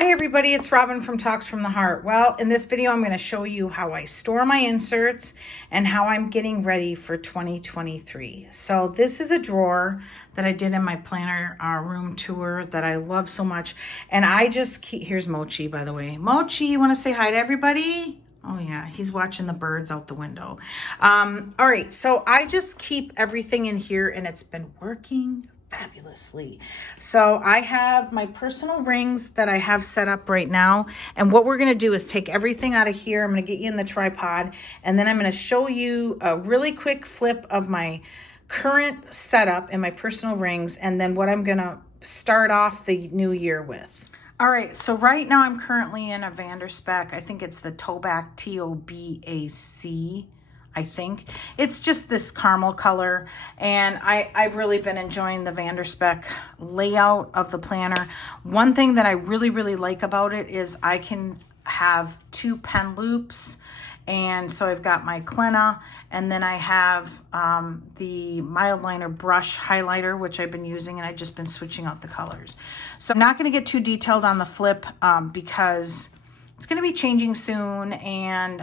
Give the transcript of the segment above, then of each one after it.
Hi everybody, it's Robin from Talks from the Heart. Well, in this video, I'm going to show you how I store my inserts and how I'm getting ready for 2023. So this is a drawer that I did in my planner room tour that I love so much. And I just keep, here's Mochi, by the way. Mochi, you want to say hi to everybody? Oh yeah, he's watching the birds out the window. All right, so I just keep everything in here and it's been working fabulously. So I have my personal rings that I have set up right now. And what we're going to do is take everything out of here. I'm going to get you in the tripod and then I'm going to show you a really quick flip of my current setup and my personal rings. And then what I'm going to start off the new year with. All right, so right now I'm currently in a Spek. I think it's the Tobac, T-O-B-A-C, I think. It's just this caramel color, and I've really been enjoying the Spek layout of the planner. One thing that I really like about it is I can have 2 pen loops. And so I've got my Clena, and then I have the Mildliner brush highlighter, which I've been using, and I've just been switching out the colors. So I'm not going to get too detailed on the flip because it's going to be changing soon, and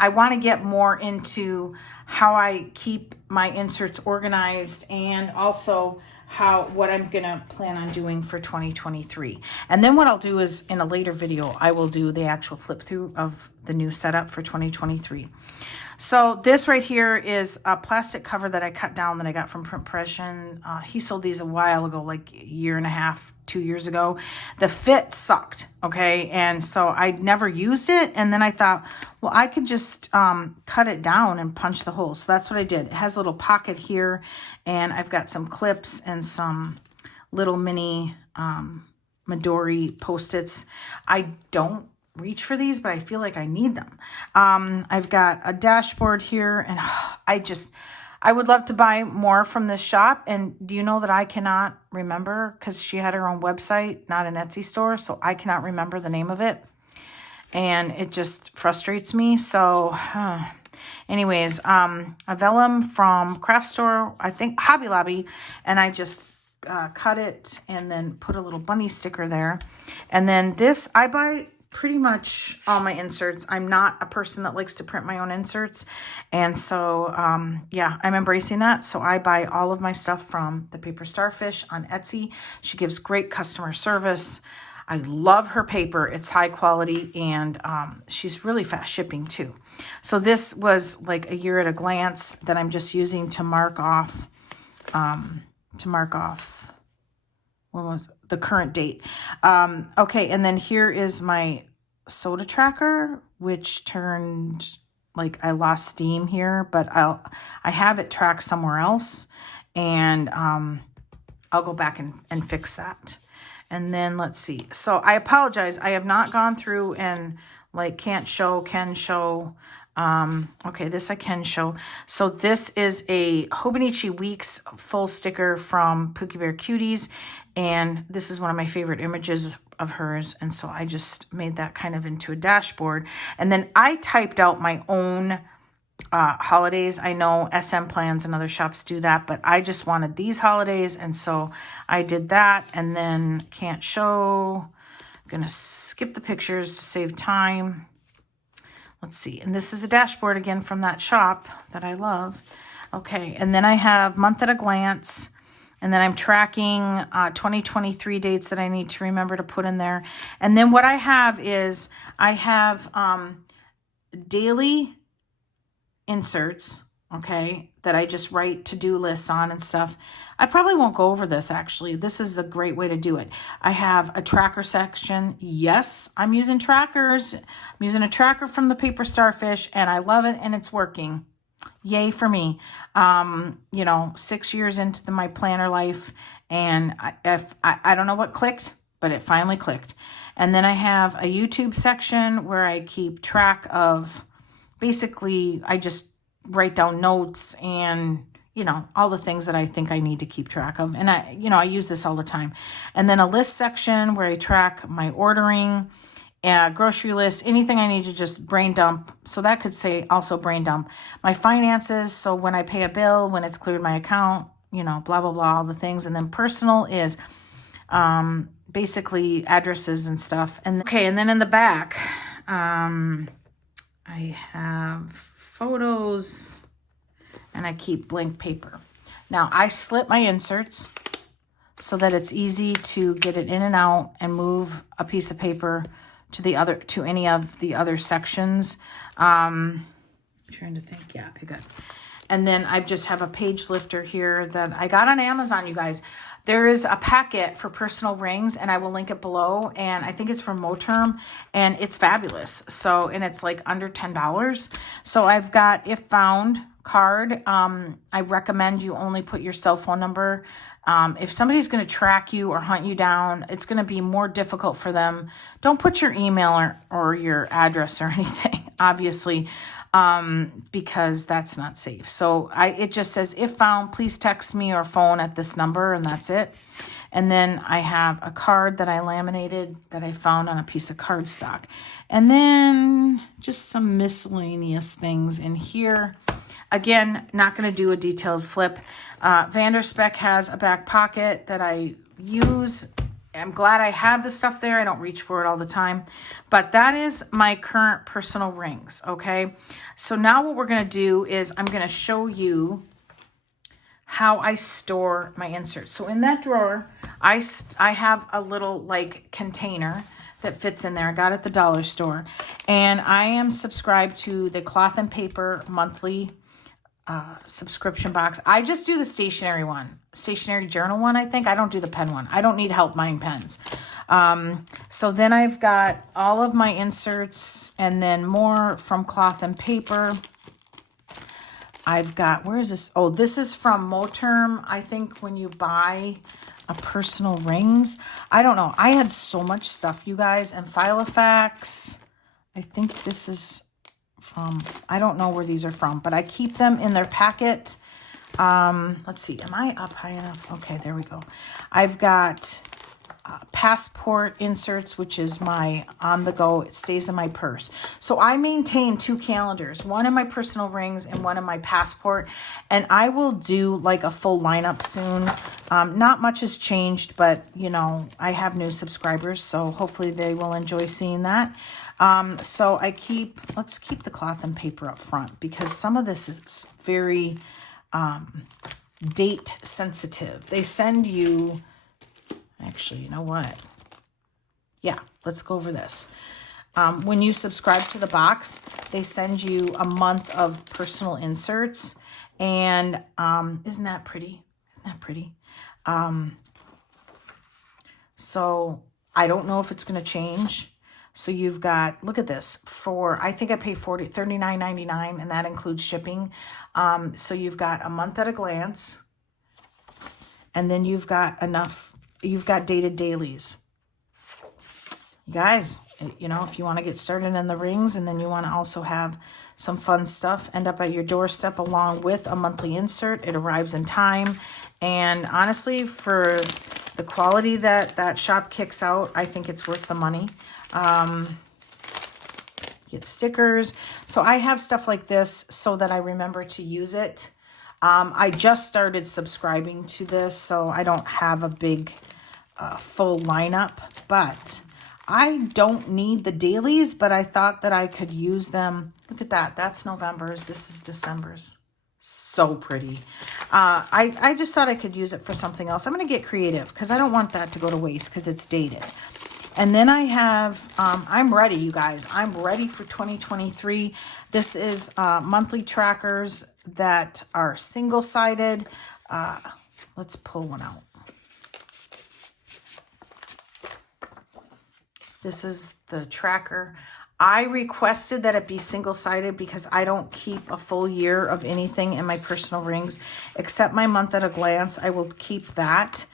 I want to get more into how I keep my inserts organized and also what I'm gonna plan on doing for 2023. And then what I'll do is in a later video, I will do the actual flip through of the new setup for 2023. So this right here is a plastic cover that I cut down that I got from Print Impression. He sold these a while ago, like a year and a half, 2 years ago. The fit sucked, okay? And so I never used it. And then I thought, well, I could just cut it down and punch the holes. So that's what I did. It has a little pocket here, and I've got some clips and some little mini Midori Post-its. I don't reach for these, but I feel like I need them. I've got a dashboard here, and I would love to buy more from this shop. And do you know that I cannot remember, because she had her own website, not an Etsy store, so I cannot remember the name of it. And it just frustrates me. So anyways, a vellum from craft store, I think Hobby Lobby, and I just cut it and then put a little bunny sticker there. And then this, I buy pretty much all my inserts. I'm not a person that likes to print my own inserts. And so, yeah, I'm embracing that. So I buy all of my stuff from the paper Starfish on Etsy. She gives great customer service. I love her paper. It's high quality, and she's really fast shipping too. So this was like a year at a glance that I'm just using to mark off, what was the current date. Okay, and then here is my soda tracker, which turned, like, I lost steam here, but I have it tracked somewhere else, and I'll go back and fix that. And then let's see. So I apologize. I have not gone through and like can show. Okay, this I can show. So this is a Hobonichi Weeks full sticker from Pookie Bear Cuties. And this is one of my favorite images of hers. And so I just made that kind of into a dashboard. And then I typed out my own holidays. I know SM Plans and other shops do that, but I just wanted these holidays. And so I did that. And then can't show. I'm going to skip the pictures to save time. Let's see. And this is a dashboard again from that shop that I love. Okay. And then I have month at a glance. And then I'm tracking 2023 dates that I need to remember to put in there. And then what I have is I have daily inserts, okay, that I just write to-do lists on and stuff. I probably won't go over this, actually. This is a great way to do it. I have a tracker section. Yes, I'm using trackers. I'm using a tracker from the paper Starfish, and I love it, and it's working. Yay for me. You know, 6 years into my planner life, and I don't know what clicked, but it finally clicked. And then I have a YouTube section where I keep track of, basically, I just write down notes and, you know, all the things that I think I need to keep track of. And I use this all the time. And then a list section where I track my ordering, grocery list, anything I need to just brain dump. So that could say also brain dump. My finances, so when I pay a bill, when it's cleared my account, you know, blah, blah, blah, all the things. And then personal is basically addresses and stuff. And okay, and then in the back, I have photos, and I keep blank paper. Now I slit my inserts so that it's easy to get it in and out and move a piece of paper to any of the other sections. I'm trying to think. Yeah, I got. And then I just have a page lifter here that I got on Amazon, you guys. There is a packet for personal rings, and I will link it below. And I think it's from Moterm, and it's fabulous. So, and it's like under $10. So I've got If Found card. I recommend you only put your cell phone number. If somebody's going to track you or hunt you down, it's going to be more difficult for them. Don't put your email or your address or anything, obviously, because that's not safe. So it just says, if found, please text me or phone at this number, and that's it. And then I have a card that I laminated that I found on a piece of cardstock. And then just some miscellaneous things in here. Again, not going to do a detailed flip. Spek has a back pocket that I use. I'm glad I have the stuff there. I don't reach for it all the time. But that is my current personal rings, okay? So now what we're going to do is I'm going to show you how I store my inserts. So in that drawer, I have a little like container that fits in there. I got it at the dollar store. And I am subscribed to the Cloth and Paper monthly subscription box. I just do the stationary journal one. I think I don't do the pen one. I don't need help buying pens. So then I've got all of my inserts and then more from Cloth and Paper. I've got, where is this? Oh, this is from Moterm. I think when you buy a personal rings, I don't know. I had so much stuff, you guys, and Filofax. I think this is from, I don't know where these are from, but I keep them in their packet. Let's see, am I up high enough? Okay, there we go. I've got passport inserts, which is my on the go. It stays in my purse. So I maintain 2 calendars, one in my personal rings and one in my passport. And I will do like a full lineup soon. Not much has changed, but you know, I have new subscribers, so hopefully they will enjoy seeing that. So let's keep the Cloth and Paper up front because some of this is very date sensitive. They send you, actually, you know what? Yeah, let's go over this. When you subscribe to the box, they send you a month of personal inserts. And isn't that pretty? Isn't that pretty? So I don't know if it's going to change. So you've got, look at this, I think I pay $39.99, and that includes shipping. So you've got a month at a glance, and then you've got dated dailies. You guys, you know, if you want to get started in the rings and then you want to also have some fun stuff end up at your doorstep along with a monthly insert, it arrives in time. And honestly, for the quality that shop kicks out, I think it's worth the money. Get stickers. So I have stuff like this so that I remember to use it. I just started subscribing to this, so I don't have a big full lineup, but I don't need the dailies, but I thought that I could use them. Look at that. That's November's. This is December's. So pretty. I just thought I could use it for something else. I'm going to get creative because I don't want that to go to waste because it's dated. And then I have, I'm ready, you guys. I'm ready for 2023. This is monthly trackers that are single-sided. Let's pull one out. This is the tracker. I requested that it be single-sided because I don't keep a full year of anything in my personal rings except my month at a glance. I will keep that.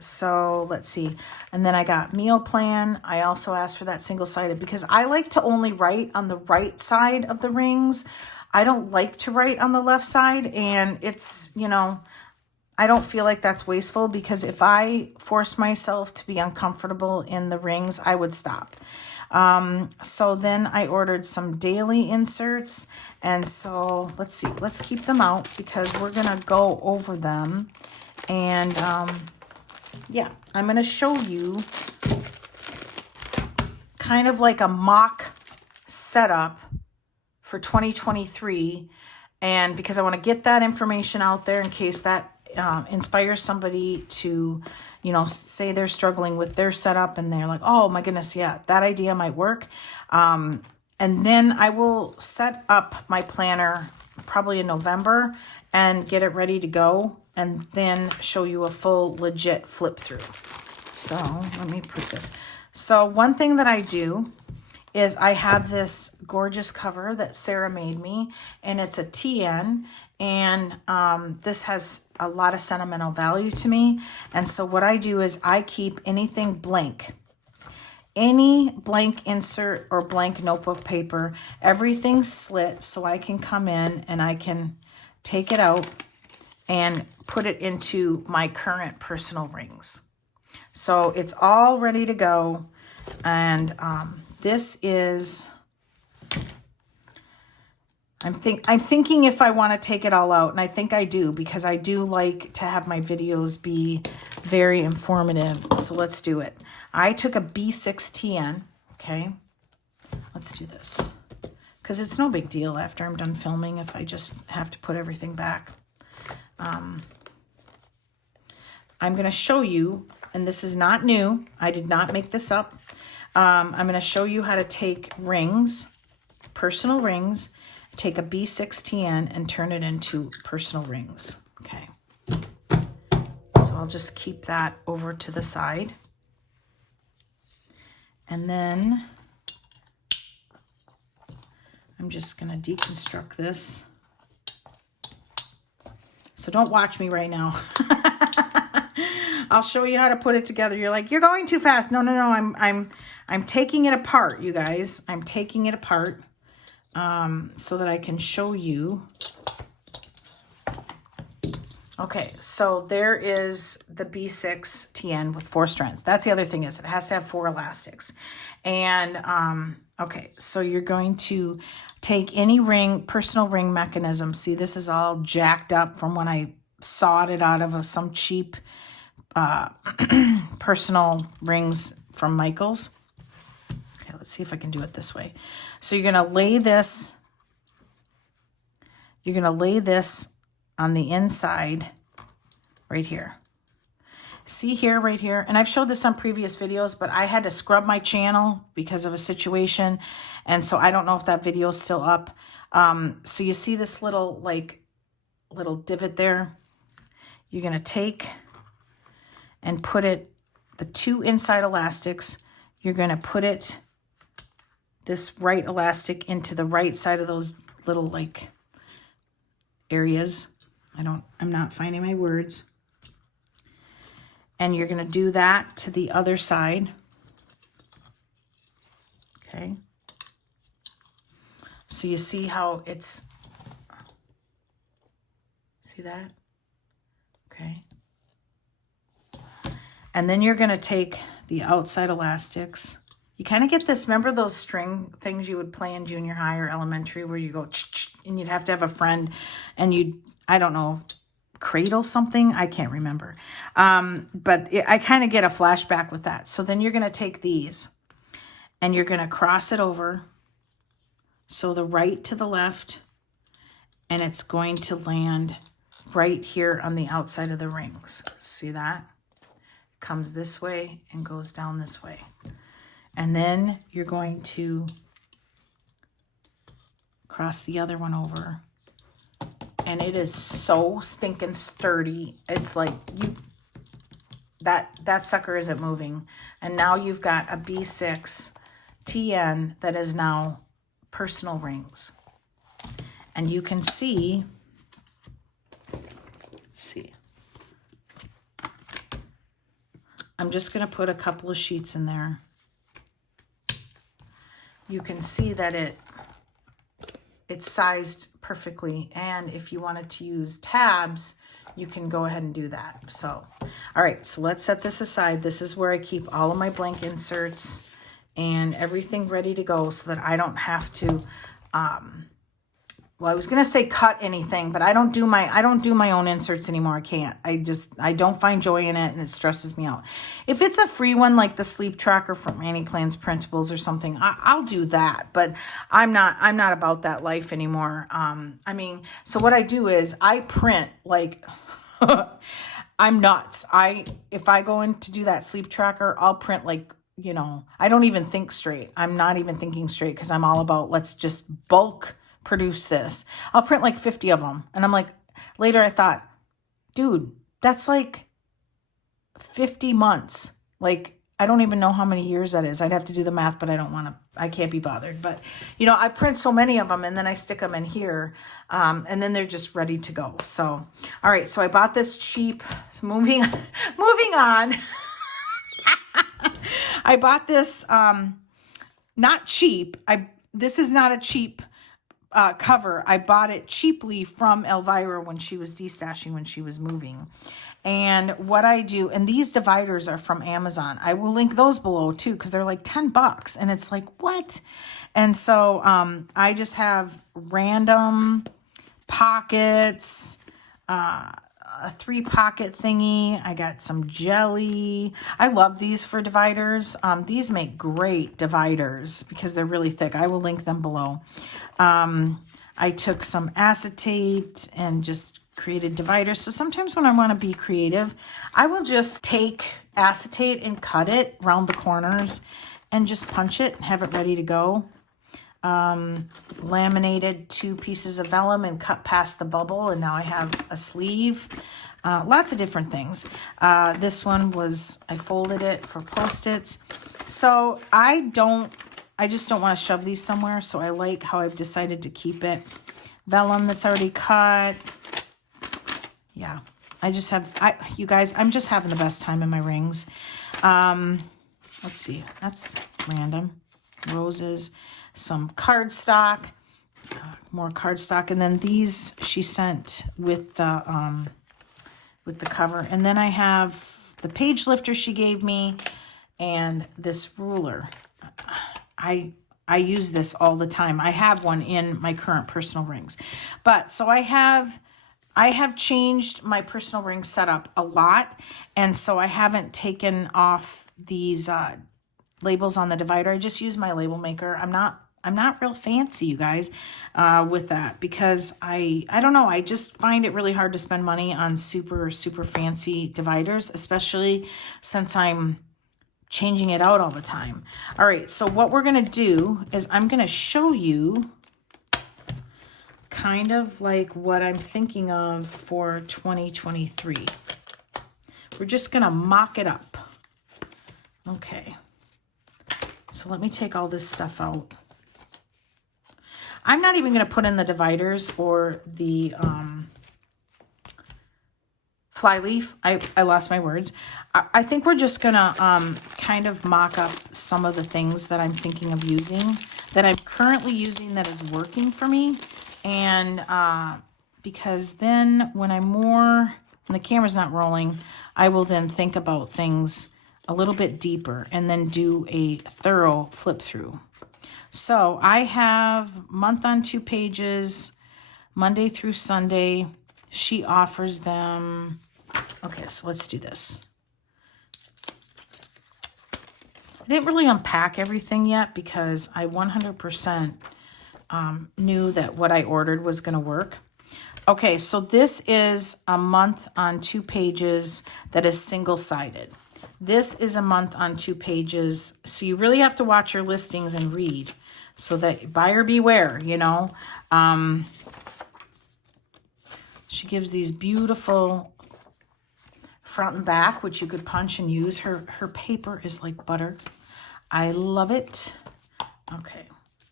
So let's see. And then I got meal plan. I also asked for that single-sided because I like to only write on the right side of the rings. I don't like to write on the left side, and it's, you know, I don't feel like that's wasteful because if I forced myself to be uncomfortable in the rings, I would stop. So then I ordered some daily inserts, and so let's see, let's keep them out because we're going to go over them. And yeah, I'm going to show you kind of like a mock setup for 2023. And because I want to get that information out there in case that inspires somebody to, you know, say they're struggling with their setup and they're like, oh my goodness, yeah, that idea might work. And then I will set up my planner probably in November and get it ready to go, and then show you a full legit flip through. So let me put this. So one thing that I do is I have this gorgeous cover that Sarah made me, and it's a TN, and this has a lot of sentimental value to me. And so what I do is I keep anything blank. Any blank insert or blank notebook paper, everything's slit, so I can come in and I can take it out and put it into my current personal rings. So it's all ready to go. And this is, I'm thinking if I want to take it all out, and I think I do, because I do like to have my videos be very informative. So let's do it. I took a B6 TN, okay? Let's do this, because it's no big deal after I'm done filming if I just have to put everything back. I'm going to show you, and this is not new. I did not make this up. I'm going to show you how to take rings, personal rings, take a B6 TN and turn it into personal rings. Okay. So I'll just keep that over to the side. And then I'm just going to deconstruct this. So don't watch me right now. I'll show you how to put it together. You're like, you're going too fast. No, I'm taking it apart, you guys. I'm taking it apart so that I can show you. Okay, so there is the B6 TN with 4 strands. That's the other thing, is it has to have 4 elastics. And okay, so you're going to take any ring, personal ring mechanism. See, this is all jacked up from when I sawed it out of some cheap personal rings from Michael's. Okay, let's see if I can do it this way. So you're going to lay this, on the inside right here. See here, right here. And I've showed this on previous videos, but I had to scrub my channel because of a situation. And so I don't know if that video is still up. So you see this little divot there. You're going to take and put it, the 2 inside elastics, you're going to put it, this right elastic into the right side of those little areas. I'm not finding my words. And you're going to do that to the other side. Okay. So you see how it's, see that? Okay. And then you're going to take the outside elastics. You kind of get this, remember those string things you would play in junior high or elementary where you go, and you'd have to have a friend and you'd, I don't know, cradle something? I can't remember. But I kind of get a flashback with that. So then you're going to take these and you're going to cross it over. So the right to the left, and it's going to land right here on the outside of the rings. See that? Comes this way and goes down this way. And then you're going to cross the other one over. And it is so stinking sturdy. It's like that sucker isn't moving. And now you've got a B6 TN that is now personal rings. And you can see, let's see. I'm just going to put a couple of sheets in there. You can see that it's sized perfectly. And if you wanted to use tabs, you can go ahead and do that. So, all right, so let's set this aside. This is where I keep all of my blank inserts and everything ready to go so that I don't have to well, I was going to say cut anything, but I don't do my own inserts anymore. I can't. I don't find joy in it, and it stresses me out. If it's a free one like the sleep tracker from Annie Plan's Printables or something, I'll do that, but I'm not about that life anymore. I mean, so what I do is I print like I'm nuts. If I go in to do that sleep tracker, I'll print like, you know, I don't even think straight. I'm not even thinking straight because I'm all about let's just bulk produce this. I'll print like 50 of them. And I'm like, later I thought, dude, that's like 50 months. Like, I don't even know how many years that is. I'd have to do the math, but I can't be bothered. But, you know, I print so many of them and then I stick them in here and then they're just ready to go. So, all right. So I bought this cheap, moving on. I bought this, not cheap. This is not a cheap cover. I bought it cheaply from Elvira when she was destashing, when she was moving. And what I do, and these dividers are from Amazon. I will link those below too, because they're like $10 and it's like, what? And so I just have random pockets, a 3-pocket thingy. I got some jelly. I love these for dividers. These make great dividers because they're really thick. I will link them below. I took some acetate and just created dividers. So sometimes when I want to be creative, I will just take acetate and cut it around the corners and just punch it and have it ready to go. Laminated 2 pieces of vellum and cut past the bubble, and now I have a sleeve. Lots of different things. This one was, I folded it for Post-its. So I just don't want to shove these somewhere, so I like how I've decided to keep it. Vellum that's already cut. Yeah, you guys, I'm just having the best time in my rings. Let's see, that's random. Roses, some cardstock, more cardstock, and then these she sent with the cover. And then I have the page lifter she gave me and this ruler. I use this all the time. I have one in my current personal rings. But so I have changed my personal ring setup a lot, and so I haven't taken off these labels on the divider. I just use my label maker. I'm not real fancy, you guys, with that, because I don't know. I just find it really hard to spend money on super fancy dividers, especially since I'm changing it out all the time. All right, so what we're gonna do is I'm gonna show you kind of like what I'm thinking of for 2023. We're just gonna mock it up. Okay, so let me take all this stuff out. I'm not even gonna put in the dividers or the fly leaf. I lost my words. I think we're just gonna kind of mock up some of the things that I'm thinking of using, that I'm currently using, that is working for me. And because then when I'm more, and the camera's not rolling, I will then think about things a little bit deeper and then do a thorough flip through. So I have month on 2 pages, Monday through Sunday. She offers them. Okay, so let's do this. I didn't really unpack everything yet because I 100% knew that what I ordered was going to work. Okay, so this is a month on 2 pages that is single-sided. This is a month on 2 pages, so you really have to watch your listings and read, so that buyer beware, you know. She gives these beautiful front and back, which you could punch and use. Her paper is like butter. I love it. Okay,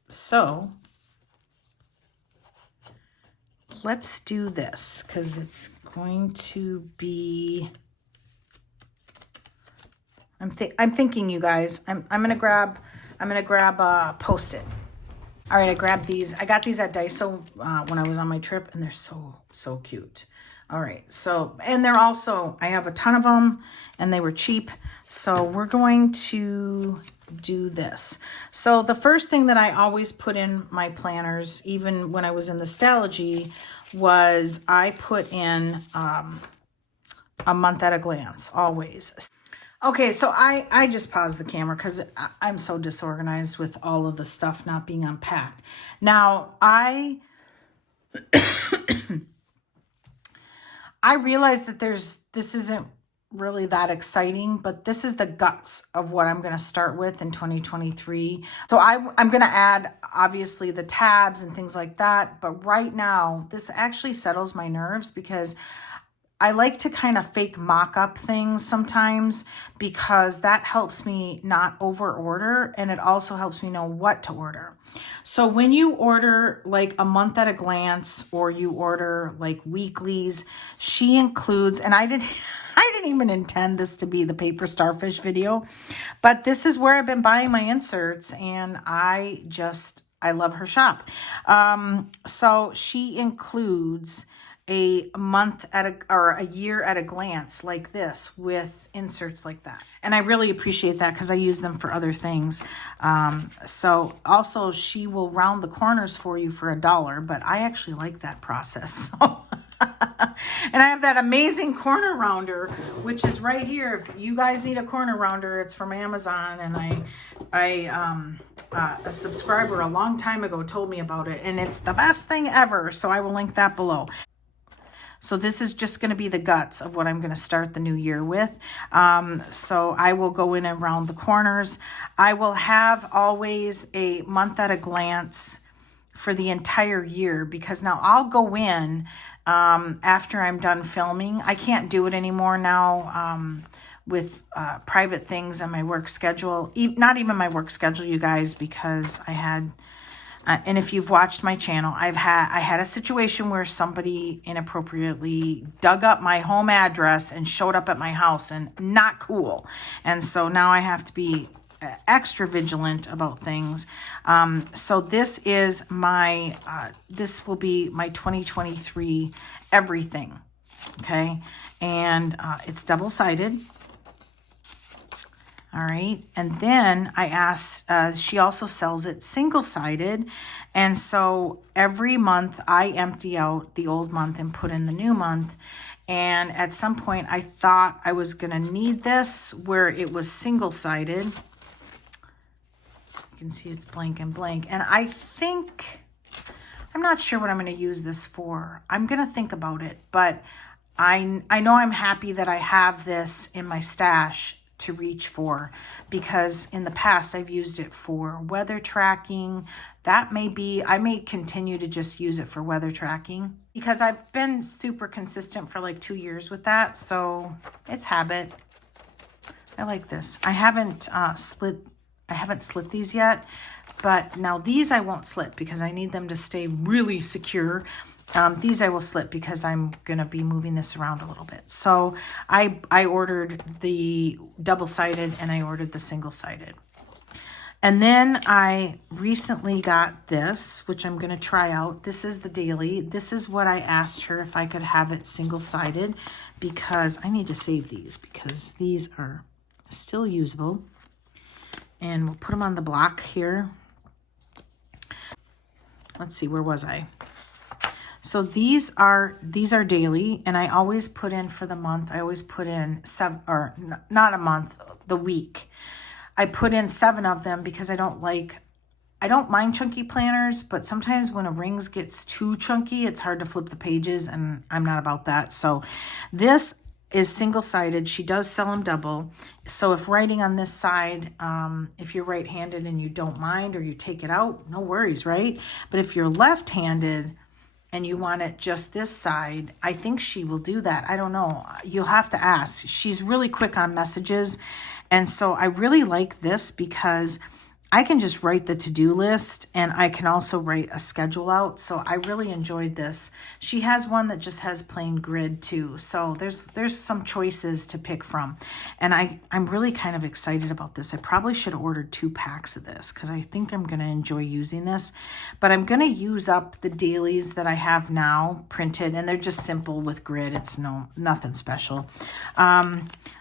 so let's do this because it's going to be. I'm thinking, you guys. I'm gonna grab Post-it. All right, I grabbed these. I got these at Daiso when I was on my trip, and they're so cute. All right, so, and they're also, I have a ton of them and they were cheap. So we're going to do this. So the first thing that I always put in my planners, even when I was in the Stalogy, was I put in a month at a glance, always. Okay, so I just paused the camera because I'm so disorganized with all of the stuff not being unpacked. Now, I realize that this isn't really that exciting, but this is the guts of what I'm going to start with in 2023. So I'm going to add, obviously, the tabs and things like that. But right now, this actually settles my nerves because I like to kind of fake mock up things sometimes because that helps me not over order, and it also helps me know what to order. So when you order like a month at a glance, or you order like weeklies, she includes, and I didn't even intend this to be the paper starfish video, but this is where I've been buying my inserts, and I love her shop. So she includes a month or a year at a glance like this with inserts like that. And I really appreciate that because I use them for other things. So also she will round the corners for you for $1, but I actually like that process. So and I have that amazing corner rounder, which is right here. If you guys need a corner rounder, it's from Amazon, and a subscriber a long time ago told me about it, and it's the best thing ever. So I will link that below. So this is just going to be the guts of what I'm going to start the new year with. So I will go in and round the corners. I will have always a month at a glance for the entire year, because now I'll go in after I'm done filming. I can't do it anymore now with private things on my work schedule. Not even my work schedule, you guys, because I had... and if you've watched my channel, I had a situation where somebody inappropriately dug up my home address and showed up at my house, and not cool. And so now I have to be extra vigilant about things. So this is my, this will be my 2023 everything. Okay. And it's double-sided. All right. And then I asked, she also sells it single-sided. And so every month I empty out the old month and put in the new month. And at some point I thought I was going to need this where it was single-sided. You can see it's blank and blank. And I think, I'm not sure what I'm going to use this for. I'm going to think about it. But I know I'm happy that I have this in my stash to reach for, because in the past I've used it for weather tracking. That may be, I may continue to just use it for weather tracking because I've been super consistent for like 2 years with that. So it's habit. I like this. I haven't slit these yet, but now these I won't slit because I need them to stay really secure. These I will slit because I'm going to be moving this around a little bit. So I ordered the double-sided and I ordered the single-sided. And then I recently got this, which I'm going to try out. This is the daily. This is what I asked her if I could have it single-sided, because I need to save these because these are still usable. And we'll put them on the block here. Let's see, where was I? So these are daily, and I always put in for the month. I always put in 7, or not a month, the week. I put in 7 of them because I don't mind chunky planners, but sometimes when a rings gets too chunky, it's hard to flip the pages, and I'm not about that. So this is single-sided. She does sell them double. So if writing on this side, if you're right-handed and you don't mind, or you take it out, no worries, right? But if you're left-handed and you want it just this side, I think she will do that. I don't know. You'll have to ask. She's really quick on messages. And so I really like this because I can just write the to-do list, and I can also write a schedule out. So I really enjoyed this. She has one that just has plain grid too. So there's some choices to pick from. And I'm really kind of excited about this. I probably should have ordered 2 packs of this because I think I'm going to enjoy using this. But I'm going to use up the dailies that I have now printed, and they're just simple with grid. It's nothing special.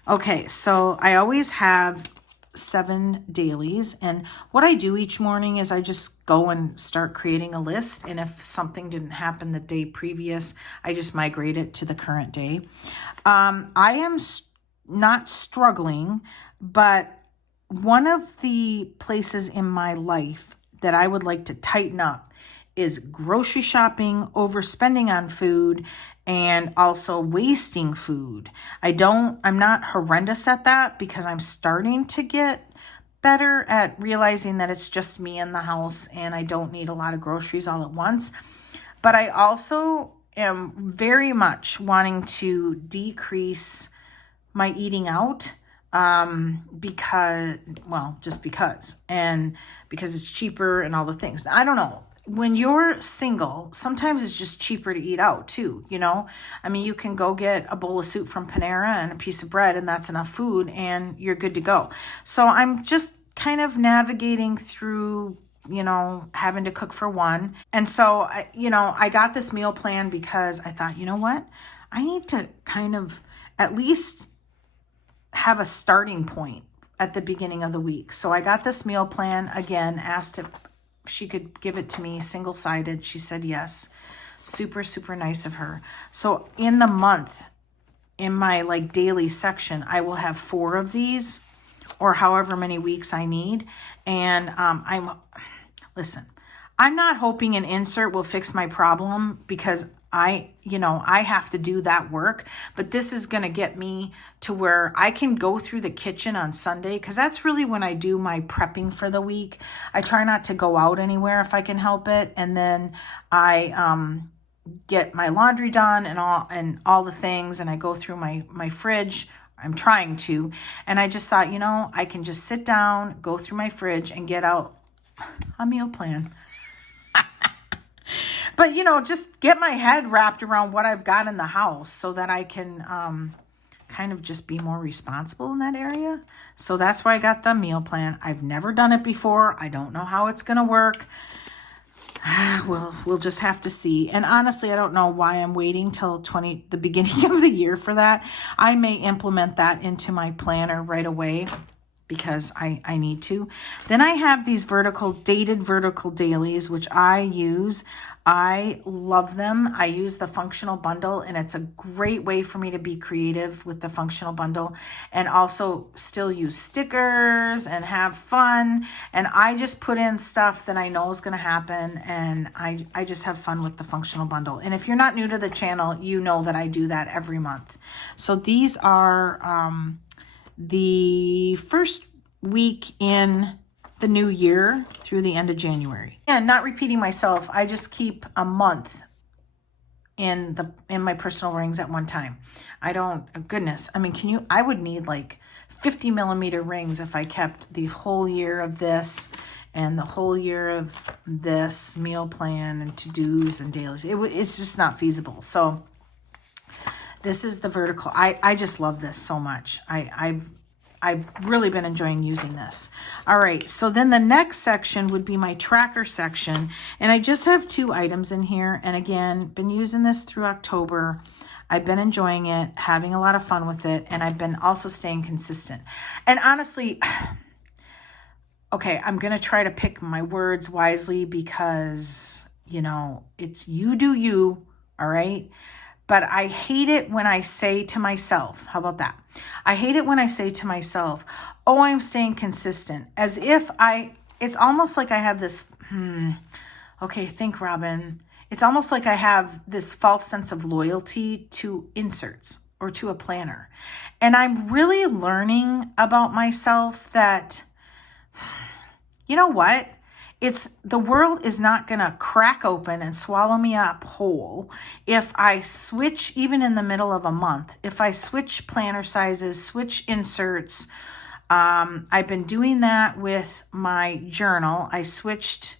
Okay, so I always have 7 dailies, and what I do each morning is I just go and start creating a list, and if something didn't happen the day previous, I just migrate it to the current day. I am not struggling, but one of the places in my life that I would like to tighten up is grocery shopping, overspending on food, and also wasting food. I'm not horrendous at that because I'm starting to get better at realizing that it's just me in the house and I don't need a lot of groceries all at once. But I also am very much wanting to decrease my eating out because it's cheaper and all the things. I don't know. When you're single, sometimes it's just cheaper to eat out too, you know? I mean, you can go get a bowl of soup from Panera and a piece of bread, and that's enough food and you're good to go. So I'm just kind of navigating through, you know, having to cook for one. And so, I got this meal plan because I thought, you know what? I need to kind of at least have a starting point at the beginning of the week. So I got this meal plan, again, asked if she could give it to me single-sided. She said yes. Super, super nice of her. So in the month, in my daily section, I will have 4 of these, or however many weeks I need. And listen, I'm not hoping an insert will fix my problem because I have to do that work, but this is going to get me to where I can go through the kitchen on Sunday, because that's really when I do my prepping for the week. I try not to go out anywhere if I can help it, and then I get my laundry done and all the things, and I go through my fridge. I'm trying to, and I just thought, I can just sit down, go through my fridge, and get out a meal plan. But, just get my head wrapped around what I've got in the house so that I can kind of just be more responsible in that area. So that's why I got the meal plan. I've never done it before. I don't know how it's going to work. We'll just have to see. And honestly, I don't know why I'm waiting till the beginning of the year for that. I may implement that into my planner right away, because I need to. Then I have these dated vertical dailies, which I use. I love them. I use the functional bundle, and it's a great way for me to be creative with the functional bundle and also still use stickers and have fun. And I just put in stuff that I know is going to happen, and I just have fun with the functional bundle. And if you're not new to the channel, you know that I do that every month. So these are the first week in the new year through the end of January. And not repeating myself, I just keep a month in my personal rings at one time. Goodness, I mean, I would need 50 millimeter rings if I kept the whole year of this and the whole year of this meal plan and to-dos and dailies. It's just not feasible. So this is the vertical. I just love this so much. I've really been enjoying using this. All right, so then the next section would be my tracker section. And I just have 2 items in here. And again, been using this through October. I've been enjoying it, having a lot of fun with it. And I've been also staying consistent. And honestly, okay, I'm going to try to pick my words wisely because, it's you do you, all right? But I hate it when I say to myself, how about that? I hate it when I say to myself, oh, I'm staying consistent. As if it's almost like I have this, okay, think, Robin. It's almost like I have this false sense of loyalty to inserts or to a planner. And I'm really learning about myself that, you know what? The world is not going to crack open and swallow me up whole if I switch, even in the middle of a month, if I switch planner sizes, switch inserts, I've been doing that with my journal. I switched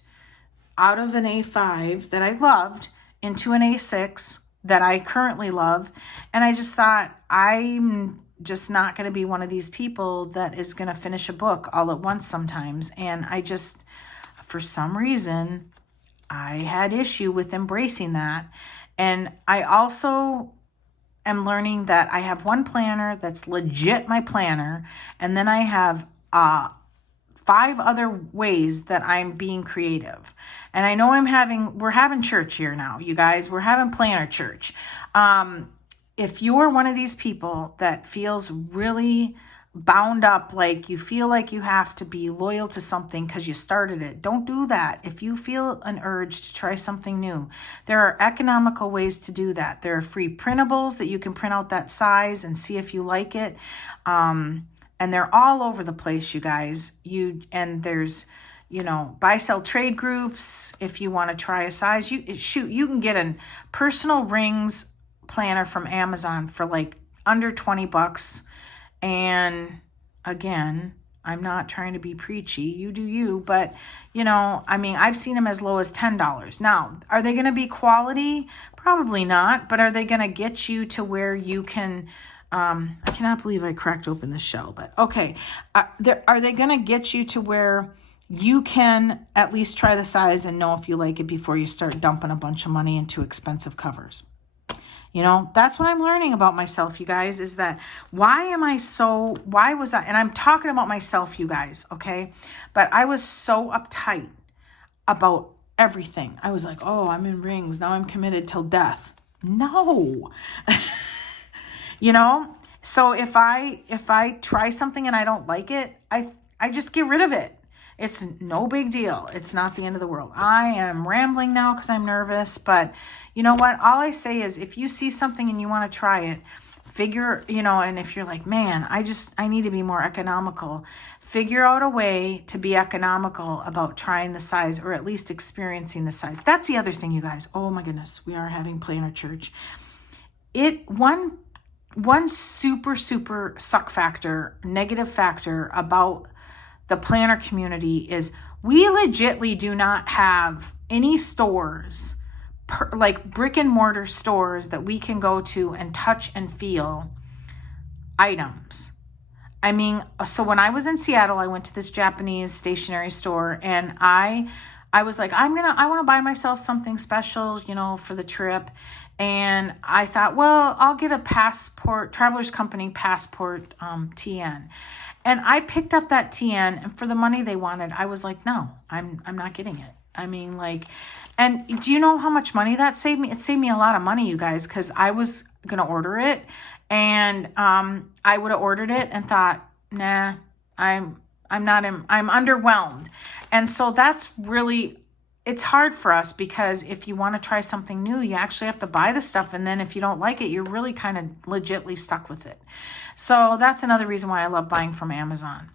out of an A5 that I loved into an A6 that I currently love. And I just thought, I'm just not going to be one of these people that is going to finish a book all at once sometimes. And I just, for some reason, I had issue with embracing that. And I also am learning that I have one planner that's legit my planner. And then I have 5 other ways that I'm being creative. And I know we're having church here now, you guys. We're having planner church. If you're one of these people that feels really bound up, like you feel like you have to be loyal to something because you started it, don't do that. If you feel an urge to try something new, there are economical ways to do that. There are free printables that you can print out that size and see if you like it. And they're all over the place, you guys. And there's, buy, sell, trade groups. If you want to try a size, you can get a personal rings planner from Amazon for like under $20. And again, I'm not trying to be preachy. You do you, but I've seen them as low as $10. Now, are they going to be quality? Probably not, but are they going to get you to where you can, I cannot believe I cracked open the shell, but okay. Are they going to get you to where you can at least try the size and know if you like it before you start dumping a bunch of money into expensive covers? That's what I'm learning about myself, you guys, is that why was I, and I'm talking about myself, you guys, okay? But I was so uptight about everything. I was like, oh, I'm in rings. Now I'm committed till death. No. So if I try something and I don't like it, I just get rid of it. It's no big deal. It's not the end of the world. I am rambling now because I'm nervous, but you know what? All I say is if you see something and you want to try it, and if you're like, man, I need to be more economical, figure out a way to be economical about trying the size or at least experiencing the size. That's the other thing, you guys. Oh my goodness, we are having planner church. One super, super negative factor about the planner community is we legitly do not have any stores, like brick and mortar stores that we can go to and touch and feel items. So when I was in Seattle, I went to this Japanese stationery store and I was like, I want to buy myself something special, for the trip. And I thought, well, I'll get a Traveler's Company passport, TN. And I picked up that TN, and for the money they wanted, I was like, no, I'm not getting it. And do you know how much money that saved me? It saved me a lot of money, you guys, because I was going to order it, and I would have ordered it and thought, nah, I'm underwhelmed. And so that's really, it's hard for us because if you want to try something new, you actually have to buy the stuff. And then if you don't like it, you're really kind of legitly stuck with it. So that's another reason why I love buying from Amazon.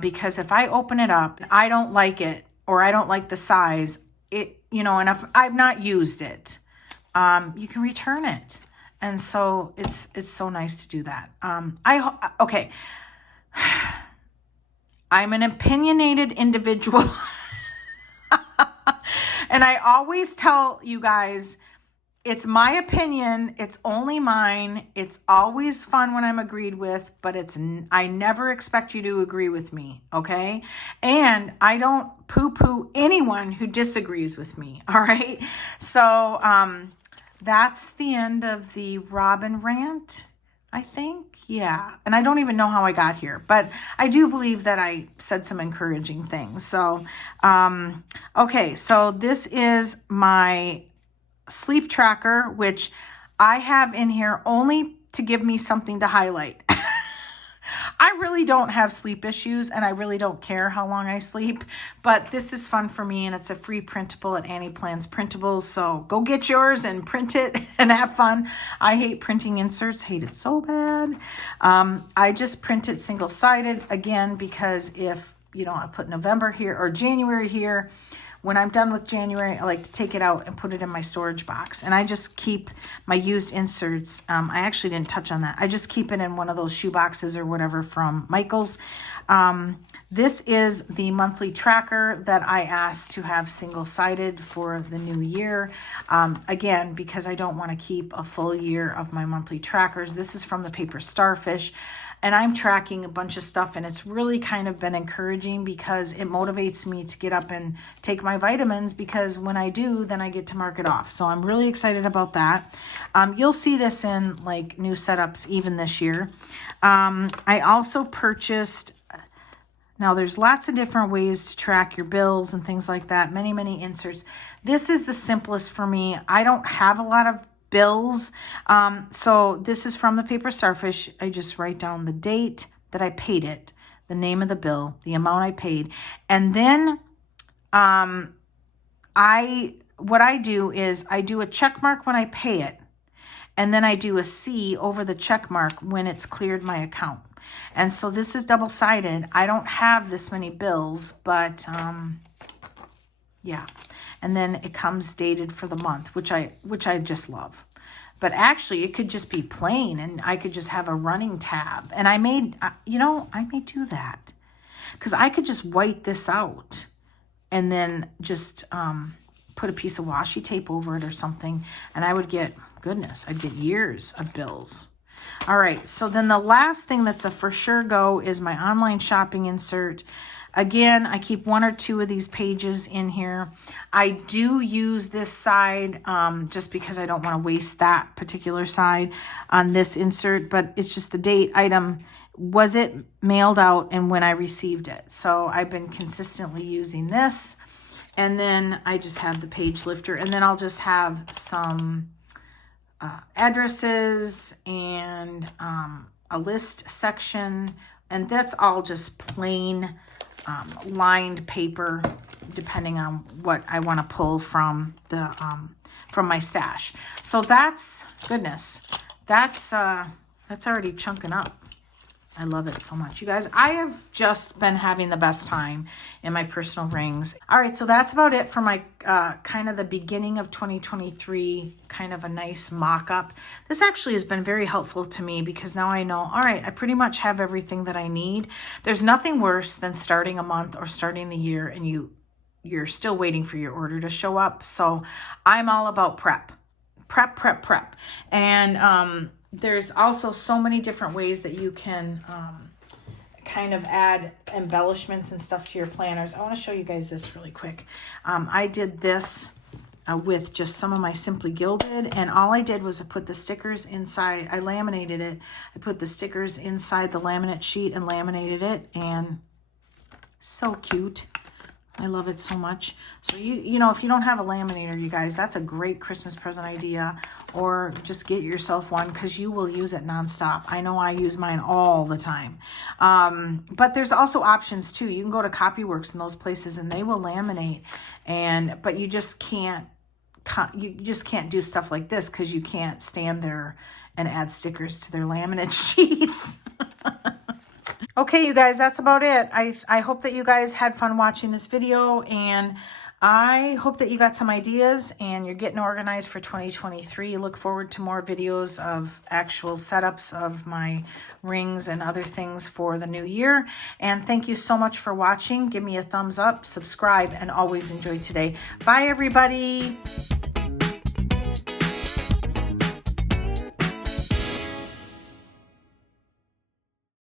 Because if I open it up, I don't like it, or I don't like the size, and if I've not used it, you can return it. And so it's so nice to do that. Okay. I'm an opinionated individual. And I always tell you guys, it's my opinion. It's only mine. It's always fun when I'm agreed with, but I never expect you to agree with me. Okay. And I don't poo-poo anyone who disagrees with me. All right. So, that's the end of the Robin rant, I think. Yeah. And I don't even know how I got here, but I do believe that I said some encouraging things. So, okay. So this is my sleep tracker, which I have in here only to give me something to highlight. I really don't have sleep issues, and I really don't care how long I sleep, but this is fun for me, and it's a free printable at Annie Plans Printables, so go get yours and print it and have fun. I hate printing inserts, hate it so bad. I just print it single-sided, again, because if, I put November here or January here, when I'm done with January, I like to take it out and put it in my storage box. And I just keep my used inserts. I actually didn't touch on that. I just keep it in one of those shoe boxes or whatever from Michael's. This is the monthly tracker that I asked to have single-sided for the new year. Again, because I don't want to keep a full year of my monthly trackers. This is from the paper Starfish. And I'm tracking a bunch of stuff, and it's really kind of been encouraging because it motivates me to get up and take my vitamins, because when I do, then I get to mark it off. So I'm really excited about that. You'll see this in like new setups even this year. I also purchased, now there's lots of different ways to track your bills and things like that. Many, many inserts. This is the simplest for me. I don't have a lot of bills. So this is from the paper Starfish. I just write down the date that I paid it, the name of the bill, the amount I paid. And then what I do is I do a check mark when I pay it. And then I do a C over the check mark when it's cleared my account. And so this is double-sided. I don't have this many bills, but yeah. And then it comes dated for the month, which I just love. But actually, it could just be plain, and I could just have a running tab. And I may do that, because I could just white this out and then just put a piece of washi tape over it or something, and I would get, goodness, I'd get years of bills. All right, so then the last thing that's a for sure go is my online shopping insert. Again, I keep one or two of these pages in here. I do use this side just because I don't want to waste that particular side on this insert, but it's just the date, item, was it mailed out, and when I received it. So I've been consistently using this. And then I just have the page lifter, and then I'll just have some addresses and a list section, and that's all just plain lined paper, depending on what I want to pull from the from my stash. So that's, goodness, that's already chunking up. I love it so much. You guys, I have just been having the best time in my personal rings. All right, so that's about it for my kind of the beginning of 2023, kind of a nice mock-up. This actually has been very helpful to me, because now I know, all right, I pretty much have everything that I need. There's nothing worse than starting a month or starting the year and you're still waiting for your order to show up. So I'm all about prep. And there's also so many different ways that you can kind of add embellishments and stuff to your planners. I want to show you guys this really quick. I did this with just some of my Simply Gilded, and all I did was I put the stickers inside. I laminated it. I put the stickers inside the laminate sheet and laminated it, and so cute. I love it so much. So you know, if you don't have a laminator, you guys, that's a great Christmas present idea, or just get yourself one, because you will use it nonstop. I know I use mine all the time. But there's also options too. You can go to Copyworks and those places, and they will laminate, but you just can't do stuff like this, because you can't stand there and add stickers to their laminate sheets. Okay, you guys, that's about it. I hope that you guys had fun watching this video, and I hope that you got some ideas and you're getting organized for 2023. Look forward to more videos of actual setups of my rings and other things for the new year. And thank you so much for watching. Give me a thumbs up, subscribe, and always enjoy today. Bye, everybody.